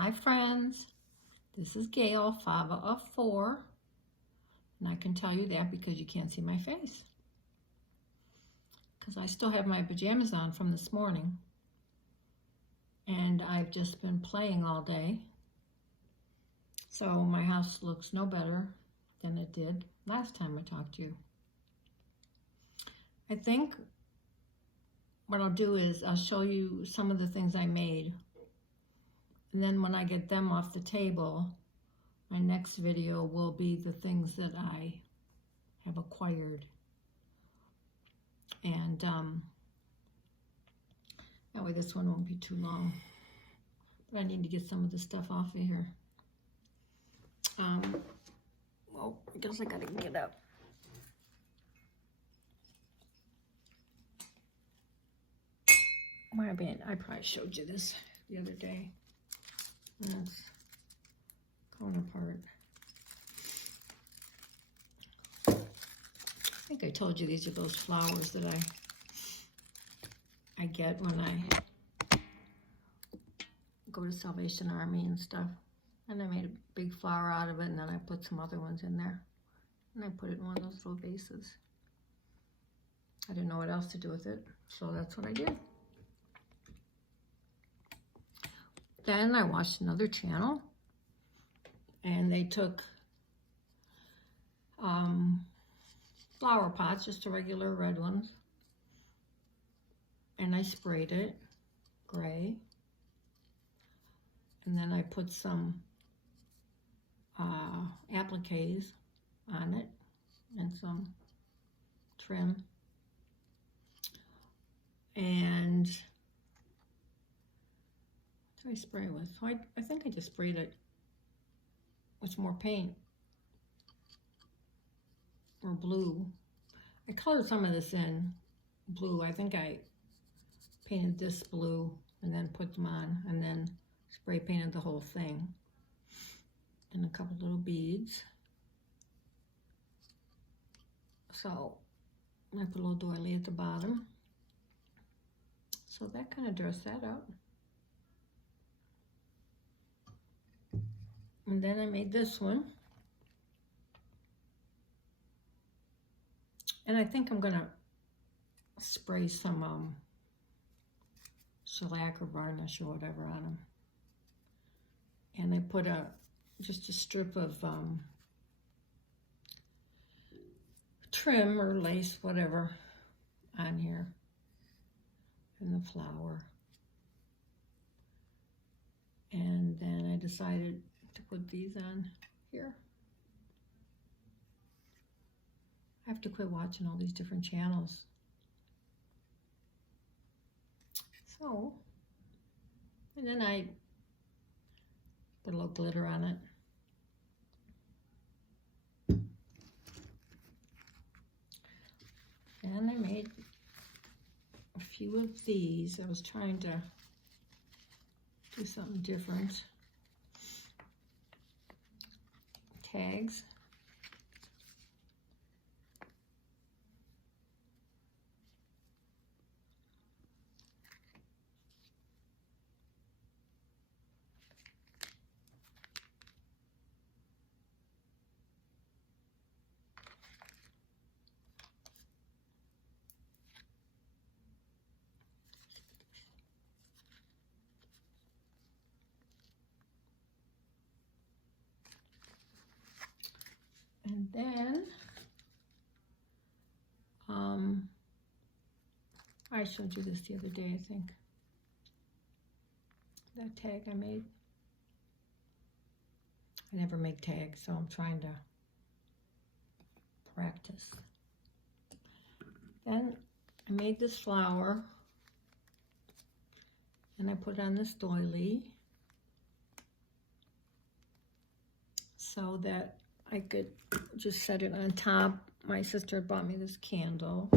Hi friends, this is Gail, Fava of 4, and I can tell you that because you can't see my face. Because I still have my pajamas on from this morning, and I've just been playing all day. So my house looks no better than it did last time I talked to you. I think what I'll do is I'll show you some of the things I made. And then when I get them off the table, my next video will be the things that I have acquired. And that way this one won't be too long. But I need to get some of the stuff off of here. Well, I guess I gotta get up. I probably showed you this the other day. It's going apart. I think I told you these are those flowers that I get when I go to Salvation Army and stuff. And I made a big flower out of it, and then I put some other ones in there. And I put it in one of those little vases. I didn't know what else to do with it, so that's what I did. Then I watched another channel, and they took flower pots, just the regular red ones, and I sprayed it gray, and then I put some appliques on it and some trim, and what did I spray with? I think I just sprayed it with more paint or blue. I colored some of this in blue. I think I painted this blue and then put them on, and then spray painted the whole thing. And a couple little beads. So I put a little doily at the bottom. So that kind of dressed that up. And then I made this one. And I think I'm gonna spray some shellac or varnish or whatever on them. And I put just a strip of trim or lace, whatever, on here. And the flower. And then I decided to put these on here. I have to quit watching all these different channels. So, and then I put a little glitter on it. And I made a few of these. I was trying to do something different. Tags. And then I showed you this the other day, I think. That tag I made. I never make tags, so I'm trying to practice. Then I made this flower, and I put it on this doily so that I could just set it on top. My sister had bought me this candle,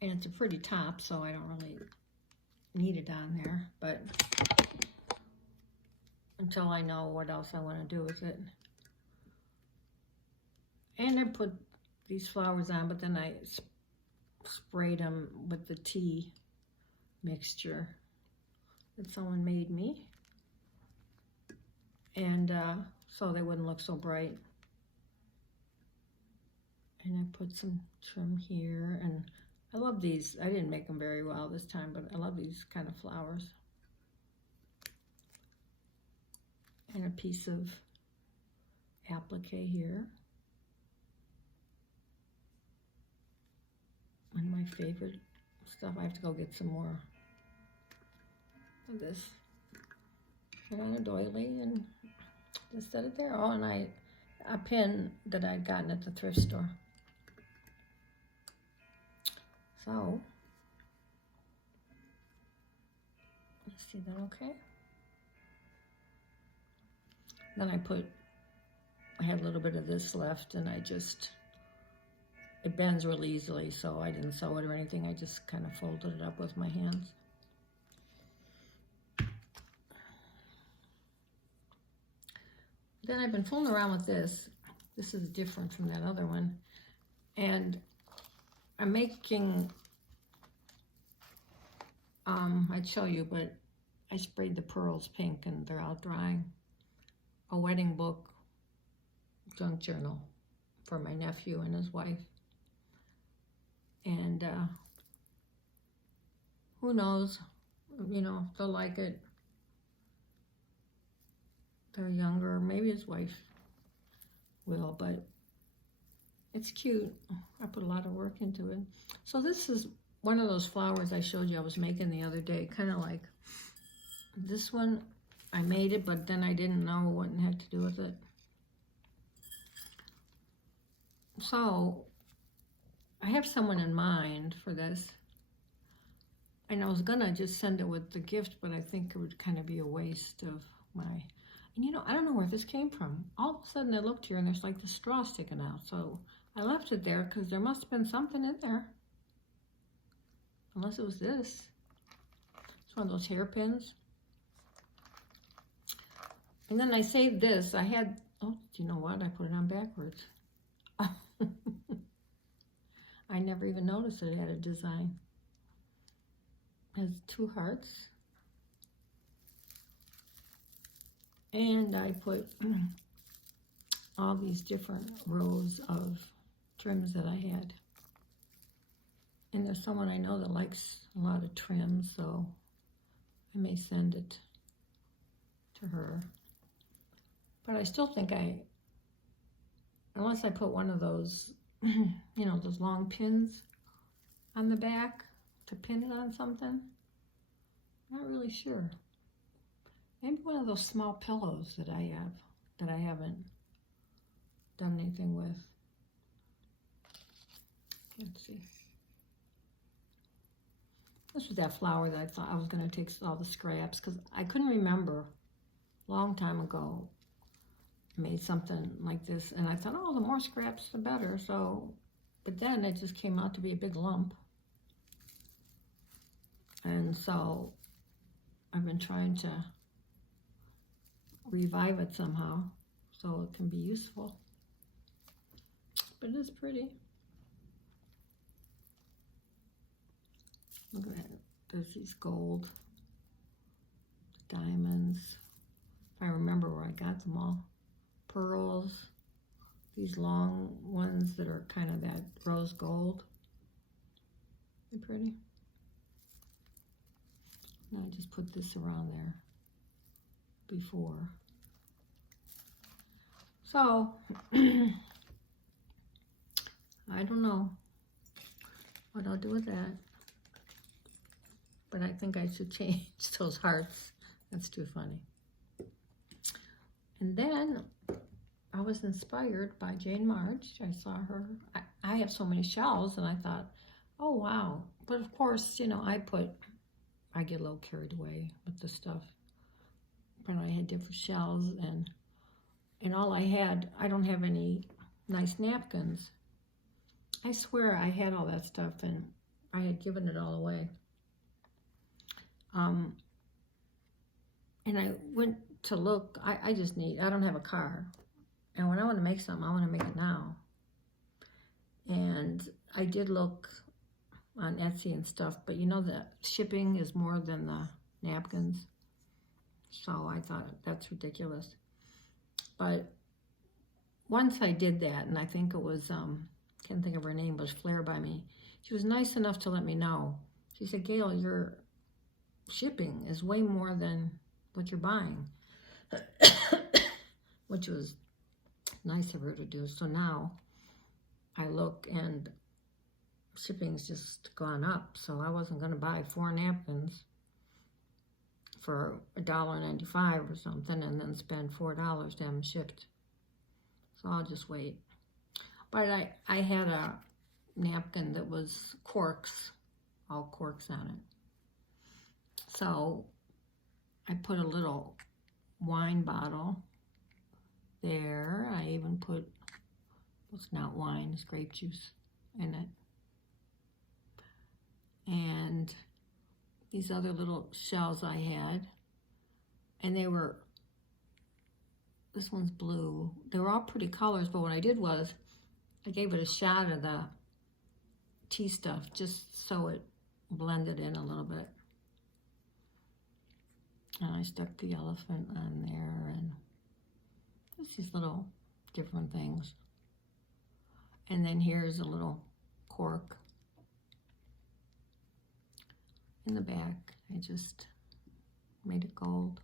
and it's a pretty top, so I don't really need it on there, but until I know what else I want to do with it. And I put these flowers on, but then I sprayed them with the tea mixture that someone made me. and so they wouldn't look so bright. And I put some trim here, and I love these. I didn't make them very well this time, but I love these kind of flowers. And a piece of applique here. And my favorite stuff, I have to go get some more of this. Put on a doily and just set it there. Oh, and a pin that I'd gotten at the thrift store. So, let's see that okay? Then I had a little bit of this left, and it bends real easily, so I didn't sew it or anything. I just kind of folded it up with my hands. Then I've been fooling around with this. This is different from that other one. And I'm making, I'd show you, but I sprayed the pearls pink and they're out drying. A wedding book junk journal for my nephew and his wife. And who knows, you know, they'll like it. They're younger, maybe his wife will, but it's cute. I put a lot of work into it. So this is one of those flowers I showed you I was making the other day, kind of like this one. I made it, but then I didn't know what the heck to do with it. So I have someone in mind for this. And I was gonna just send it with the gift, but I think it would kind of be a waste of my, and you know, I don't know where this came from. All of a sudden I looked here and there's like the straw sticking out. So I left it there because there must have been something in there. Unless it was this. It's one of those hairpins. And then I saved this. I had, oh, do you know what? I put it on backwards. I never even noticed it had a design. It has 2 hearts. And I put all these different rows of trims that I had. And there's someone I know that likes a lot of trims, so I may send it to her. But I still think unless I put one of those, you know, those long pins on the back to pin it on something, not really sure. Maybe one of those small pillows that I have, that I haven't done anything with. Let's see. This was that flower that I thought I was going to take all the scraps, because I couldn't remember a long time ago. I made something like this, and I thought, oh, the more scraps, the better. So, but then it just came out to be a big lump. And so I've been trying to revive it somehow so it can be useful. But it is pretty. Look at that. There's these gold diamonds. If I remember where I got them all. Pearls. These long ones that are kind of that rose gold. They're pretty. Now I just put this around there before. So, I don't know what I'll do with that. But I think I should change those hearts. That's too funny. And then I was inspired by Jane March. I saw her. I have so many shells, and I thought, oh, wow. But of course, you know, I get a little carried away with the stuff. But I had different shells, and all I had, I don't have any nice napkins. I swear I had all that stuff, and I had given it all away. And I went to look. I don't have a car. And when I want to make something, I want to make it now. And I did look on Etsy and stuff, but you know that shipping is more than the napkins. So I thought that's ridiculous. But once I did that, and I think it was, can't think of her name, but it was Flair by me. She was nice enough to let me know. She said, Gail, your shipping is way more than what you're buying, which was nice of her to do. So now I look and shipping's just gone up. So I wasn't going to buy 4 napkins for $1.95 or something and then spend $4 to have them shipped. So I'll just wait. But I had a napkin that was corks, all corks on it. So I put a little wine bottle there. I even put, it's not wine, it's grape juice in it. And these other little shells I had, and they were, this one's blue. They were all pretty colors, but what I did was I gave it a shot of the tea stuff just so it blended in a little bit. And I stuck the elephant on there and just these little different things. And then here's a little cork in the back. I just made it gold.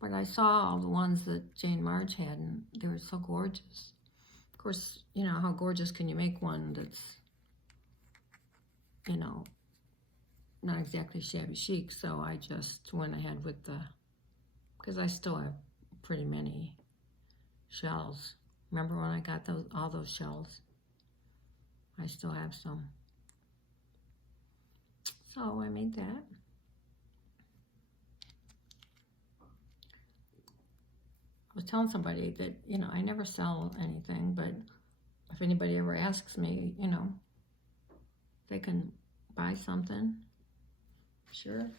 But I saw all the ones that Jane Marge had, and they were so gorgeous. Of course, you know, how gorgeous can you make one that's, you know, not exactly shabby chic, so I just went ahead with the, because I still have pretty many shells. Remember when I got those, all those shells? I still have some. So I made that. I was telling somebody that, you know, I never sell anything, but if anybody ever asks me, you know, they can buy something. Sure.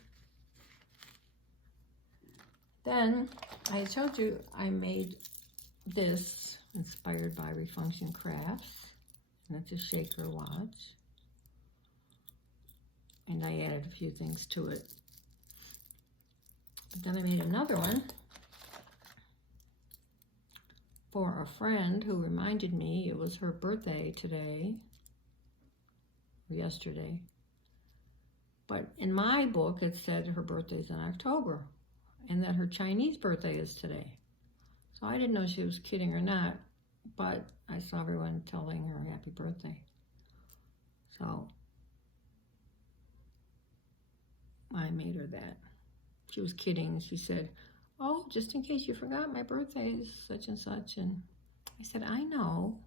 Then I told you I made this inspired by Refunction Crafts, and it's a shaker watch. And I added a few things to it. But then I made another one for a friend who reminded me it was her birthday today, or yesterday. But in my book, it said her birthday's in October, and that her Chinese birthday is today. So I didn't know if she was kidding or not, but I saw everyone telling her happy birthday. So I made her that. She was kidding. She said, oh, just in case you forgot, my birthday is such and such. And I said, I know.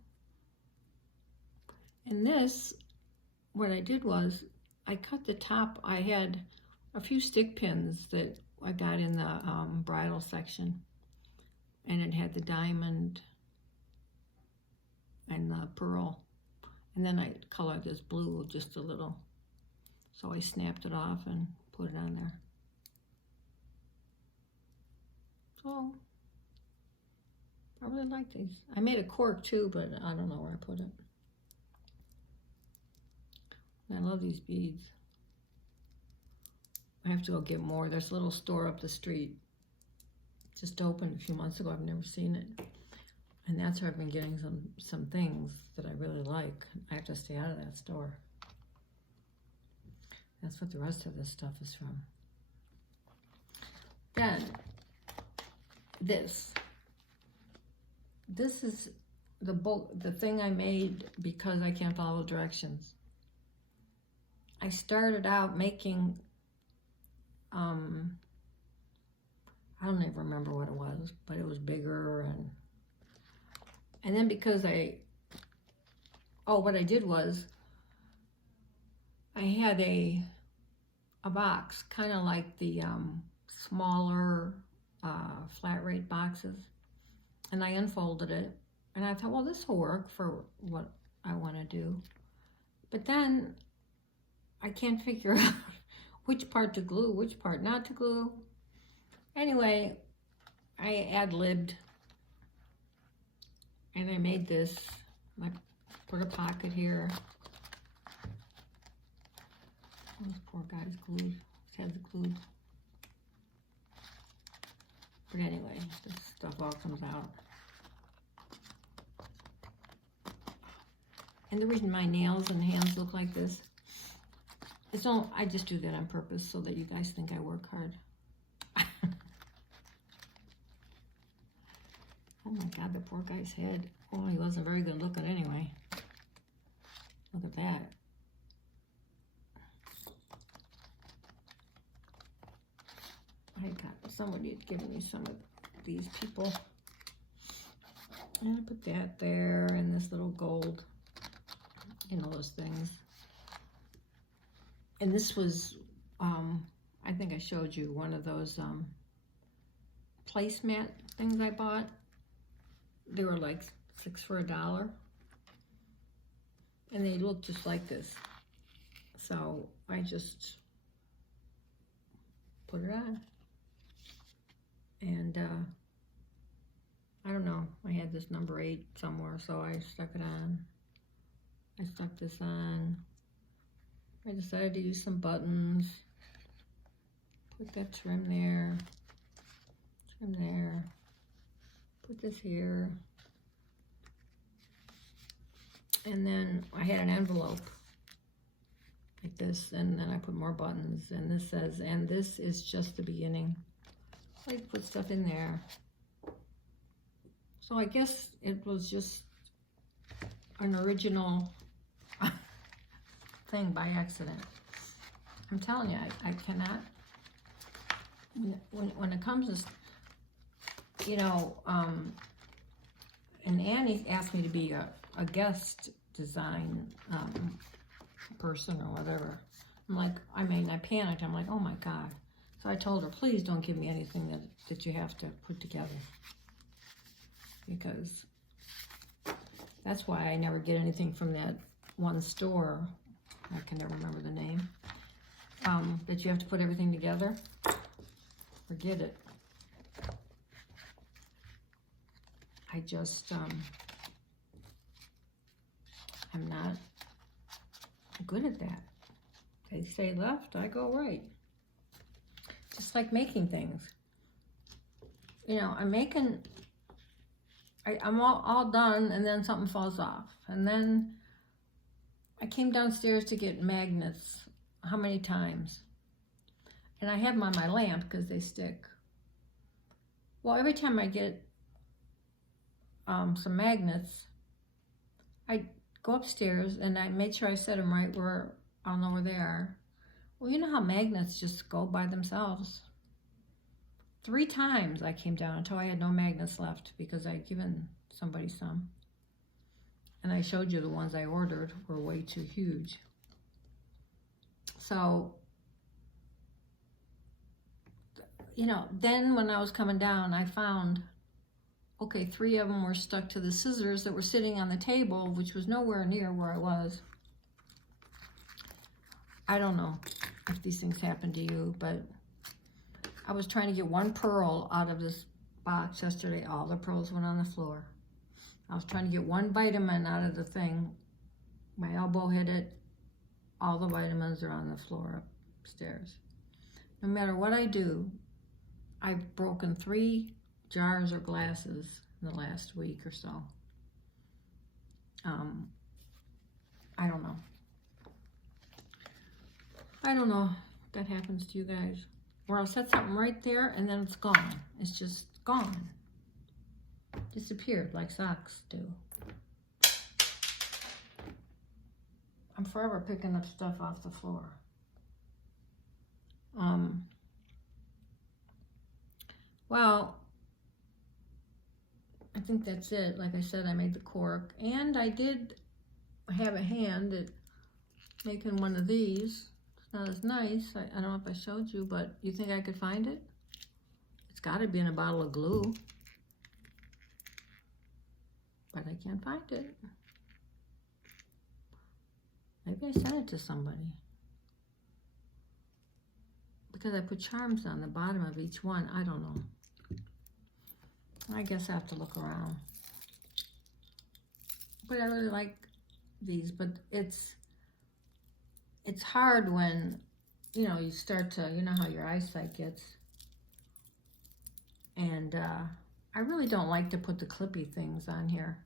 And this, what I did was, I cut the top. I had a few stick pins that I got in the bridal section. And it had the diamond and the pearl. And then I colored this blue just a little. So I snapped it off and put it on there. So I really like these. I made a cork too, but I don't know where I put it. I love these beads. I have to go get more. There's a little store up the street. Just opened a few months ago. I've never seen it. And that's where I've been getting some things that I really like. I have to stay out of that store. That's what the rest of this stuff is from. Then, this is the book, the thing I made because I can't follow directions. I started out making, I don't even remember what it was, but it was bigger, and then because what I did was, I had a box, kind of like the smaller flat rate boxes, and I unfolded it, and I thought, well, this will work for what I want to do. But then I can't figure out which part to glue, which part not to glue. Anyway, I ad-libbed, and I made this. I put a pocket here. This poor guy's glued. His head's glued. But anyway, this stuff all comes out. And the reason my nails and hands look like this, I just do that on purpose so that you guys think I work hard. Oh my God, the poor guy's head. Oh, he wasn't very good looking anyway. Look at that. I got somebody had given me some of these people. And I put that there and this little gold, you know, those things. And this was, I think I showed you one of those placemat things I bought. They were like 6 for $1. And they look just like this. So I just put it on. And I don't know, I had this number 8 somewhere, so I stuck it on. I stuck this on. I decided to use some buttons. Put that trim there. Trim there. Put this here. And then I had an envelope like this, and then I put more buttons, and this says, and this is just the beginning. I put stuff in there. So I guess it was just an original thing by accident. I'm telling you, I cannot, when it comes to, you know, and Annie asked me to be a guest design person or whatever. I'm like, I mean, I panicked. I'm like, oh my God. So I told her, please don't give me anything that you have to put together. Because that's why I never get anything from that one store. I can never remember the name. That you have to put everything together. Forget it. I just, I'm not good at that. They say left, I go right. Just like making things. You know, I'm making, I'm all done, and then something falls off. And then I came downstairs to get magnets. How many times? And I have them on my lamp because they stick. Well, every time I get some magnets, I go upstairs and I make sure I set them right where I'll know where they are. Well, you know how magnets just go by themselves. 3 times I came down until I had no magnets left because I'd given somebody some. And I showed you the ones I ordered were way too huge. So, you know, then when I was coming down, I found, okay, 3 of them were stuck to the scissors that were sitting on the table, which was nowhere near where I was. I don't know if these things happen to you, but I was trying to get 1 pearl out of this box yesterday. All the pearls went on the floor. I was trying to get 1 vitamin out of the thing. My elbow hit it. All the vitamins are on the floor upstairs. No matter what I do, I've broken 3 jars or glasses in the last week or so. I don't know. I don't know if that happens to you guys. Or I'll set something right there and then it's gone. It's just gone. Disappeared like socks do. I'm forever picking up stuff off the floor. Well, I think that's it. Like I said, I made the cork, and I did have a hand at making one of these. It's not as nice. I don't know if I showed you, but you think I could find it? It's got to be in a bottle of glue. But I can't find it. Maybe I sent it to somebody. Because I put charms on the bottom of each one. I don't know. I guess I have to look around. But I really like these. But it's hard when, you know, you start to, you know how your eyesight gets. And I really don't like to put the clippy things on here.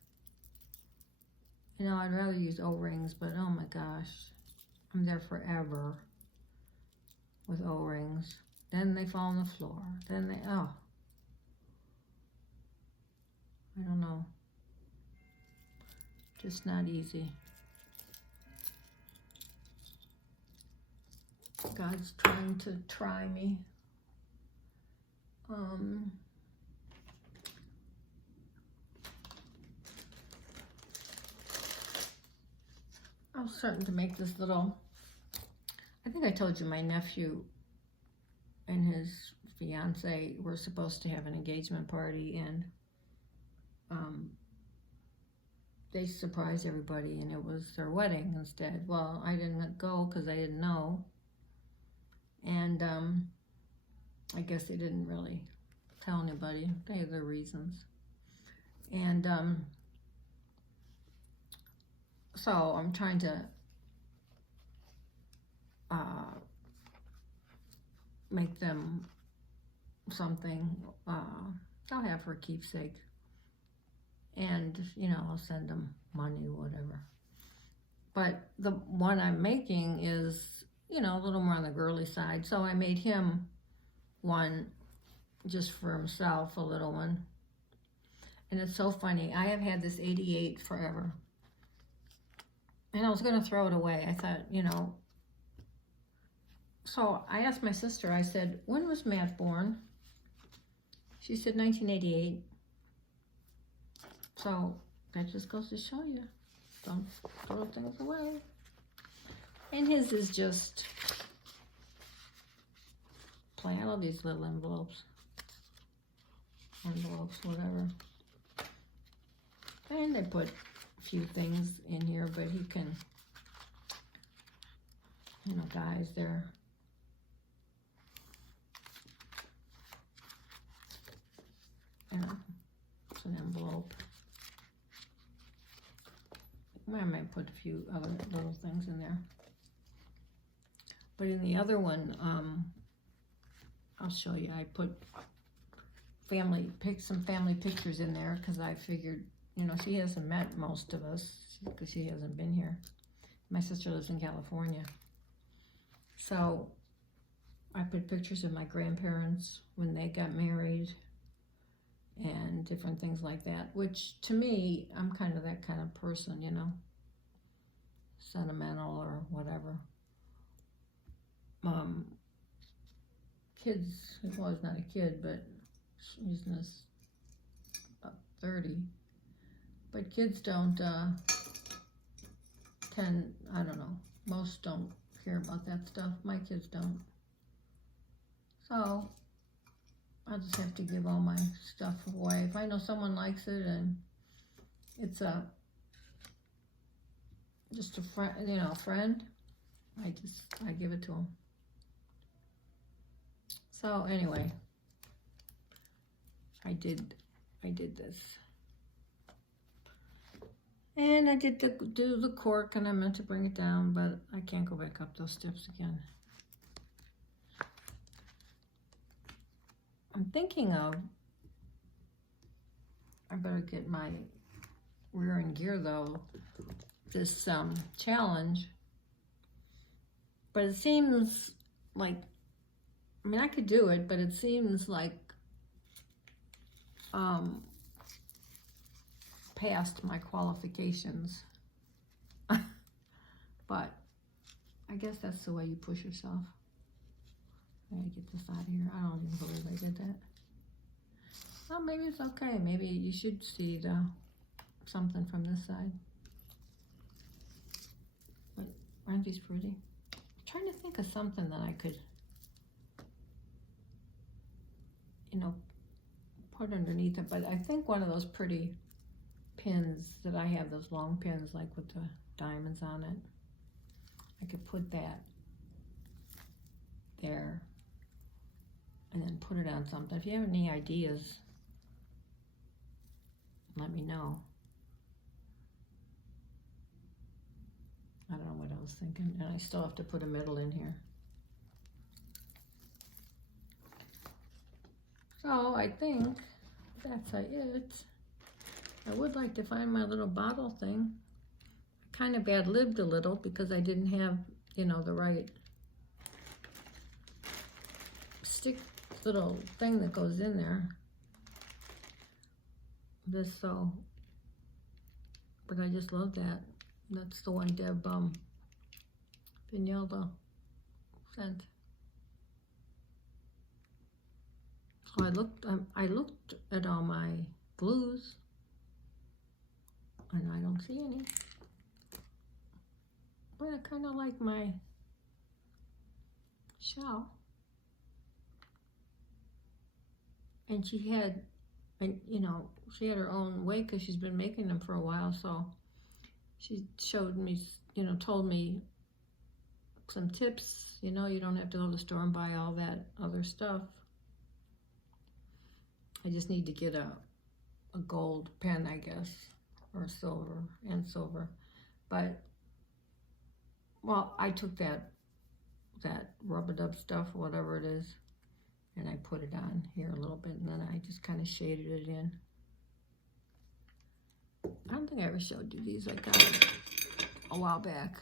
You know, I'd rather use O-rings, but oh my gosh, I'm there forever with O-rings. Then they fall on the floor. Then they, oh. I don't know. Just not easy. God's trying to try me. I was starting to make this little, I think I told you my nephew and his fiance were supposed to have an engagement party, and they surprised everybody, and it was their wedding instead. Well, I didn't go because I didn't know, and I guess they didn't really tell anybody. They have their reasons. And so I'm trying to make them something. I'll have for a keepsake. And, you know, I'll send them money, whatever. But the one I'm making is, you know, a little more on the girly side. So I made him one just for himself, a little one. And it's so funny. I have had this 88 forever. And I was going to throw it away. I thought, you know. So I asked my sister, I said, when was Matt born? She said 1988. So that just goes to show you, don't throw things away. And his is just plain. I love these little envelopes, whatever. And they put a few things in here, but he can, you know, guys, there. And it's an envelope. I might put a few other little things in there. But in the other one, I'll show you. I put some family pictures in there because I figured, you know, she hasn't met most of us because she hasn't been here. My sister lives in California. So I put pictures of my grandparents when they got married and different things like that, which to me, I'm kind of that kind of person, you know, sentimental or whatever. Kids, well, he's not a kid, but he's in his about 30. But kids don't tend, I don't know, most don't care about that stuff. My kids don't. So I'll just have to give all my stuff away. If I know someone likes it and it's just a friend, you know, friend, I give it to them. So anyway, I did this. And I did do the cork, and I meant to bring it down, but I can't go back up those steps again. I'm thinking of, I better get my rear end gear though, this challenge. But it seems like, I mean, I could do it, but it seems like past my qualifications. But I guess that's the way you push yourself. I gotta get this out of here. I don't even believe I did that. Well, maybe it's okay. Maybe you should see something from this side. But aren't these pretty? I'm trying to think of something that I could, you know, put underneath it. But I think one of those pretty pins that I have, those long pins like with the diamonds on it, I could put that there and then put it on something. If you have any ideas, let me know. I don't know what I was thinking, and I still have to put a middle in here. So I think that's it. I would like to find my little bottle thing. I kind of ad-libbed a little because I didn't have, you know, the right stick little thing that goes in there. But I just love that. That's the one Deb Vignelda sent. So I looked at all my glues, and I don't see any. But I kind of like my shell. And she had, you know, she had her own way because she's been making them for a while. So she showed me, you know, told me some tips. You know, you don't have to go to the store and buy all that other stuff. I just need to get a gold pen, I guess, or silver and silver. But, well, I took that rub-a-dub stuff, whatever it is, and I put it on here a little bit, and then I just kind of shaded it in. I don't think I ever showed you these. I got a while back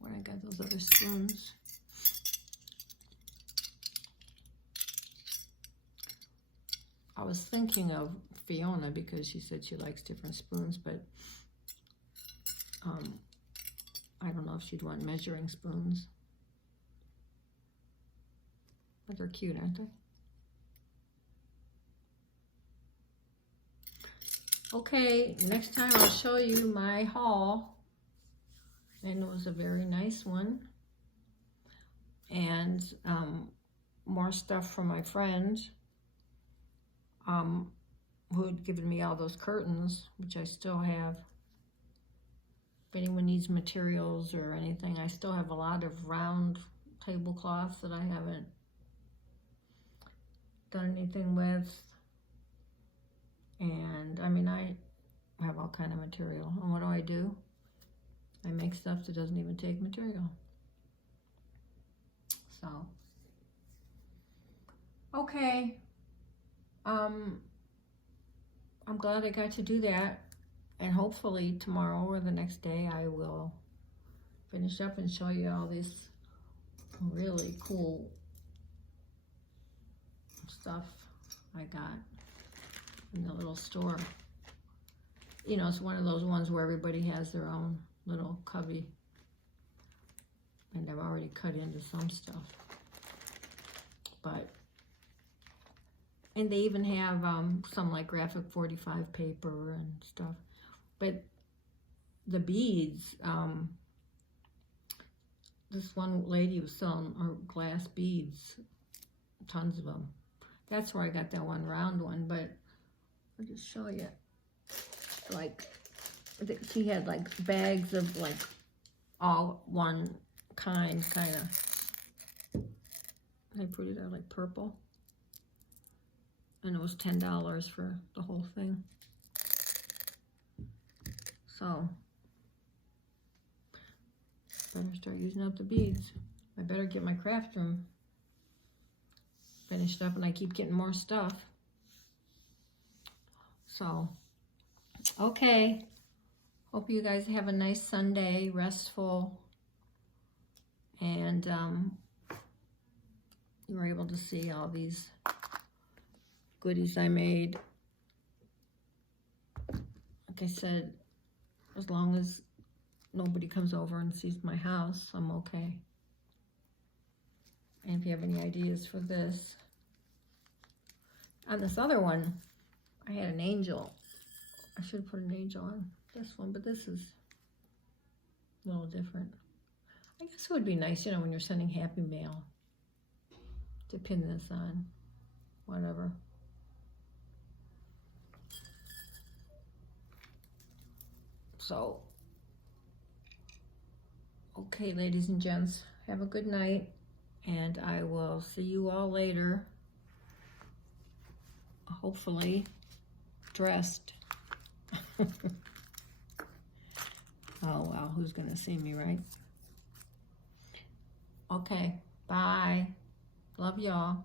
when I got those other spoons. I was thinking of Fiona because she said she likes different spoons, but I don't know if she'd want measuring spoons. But they're cute, aren't they? Okay, next time I'll show you my haul. And it was a very nice one. And more stuff from my friend who had given me all those curtains, which I still have. If anyone needs materials or anything, I still have a lot of round tablecloths that I haven't done anything with. And I mean, I have all kind of material. And what do? I make stuff that doesn't even take material. So, okay. I'm glad I got to do that. And hopefully tomorrow or the next day I will finish up and show you all this really cool stuff I got in the little store. You know, it's one of those ones where everybody has their own little cubby. And I've already cut into some stuff. And they even have some like graphic 45 paper and stuff. But the beads, this one lady was selling her glass beads, tons of them. That's where I got that one round one, but I'll just show you. Like, she had like bags of like all one kind of. I put it out like purple. And it was $10 for the whole thing. So, better start using up the beads. I better get my craft room finished up, and I keep getting more stuff. So, okay. Hope you guys have a nice Sunday, restful, and you were able to see all these goodies I made. Like I said, as long as nobody comes over and sees my house, I'm okay. And if you have any ideas for this. On this other one, I had an angel. I should have put an angel on this one, but this is a little different. I guess it would be nice, you know, when you're sending happy mail, to pin this on, whatever. So, okay, ladies and gents, have a good night, and I will see you all later, hopefully dressed. Oh, well, who's going to see me, right? Okay, bye. Love y'all.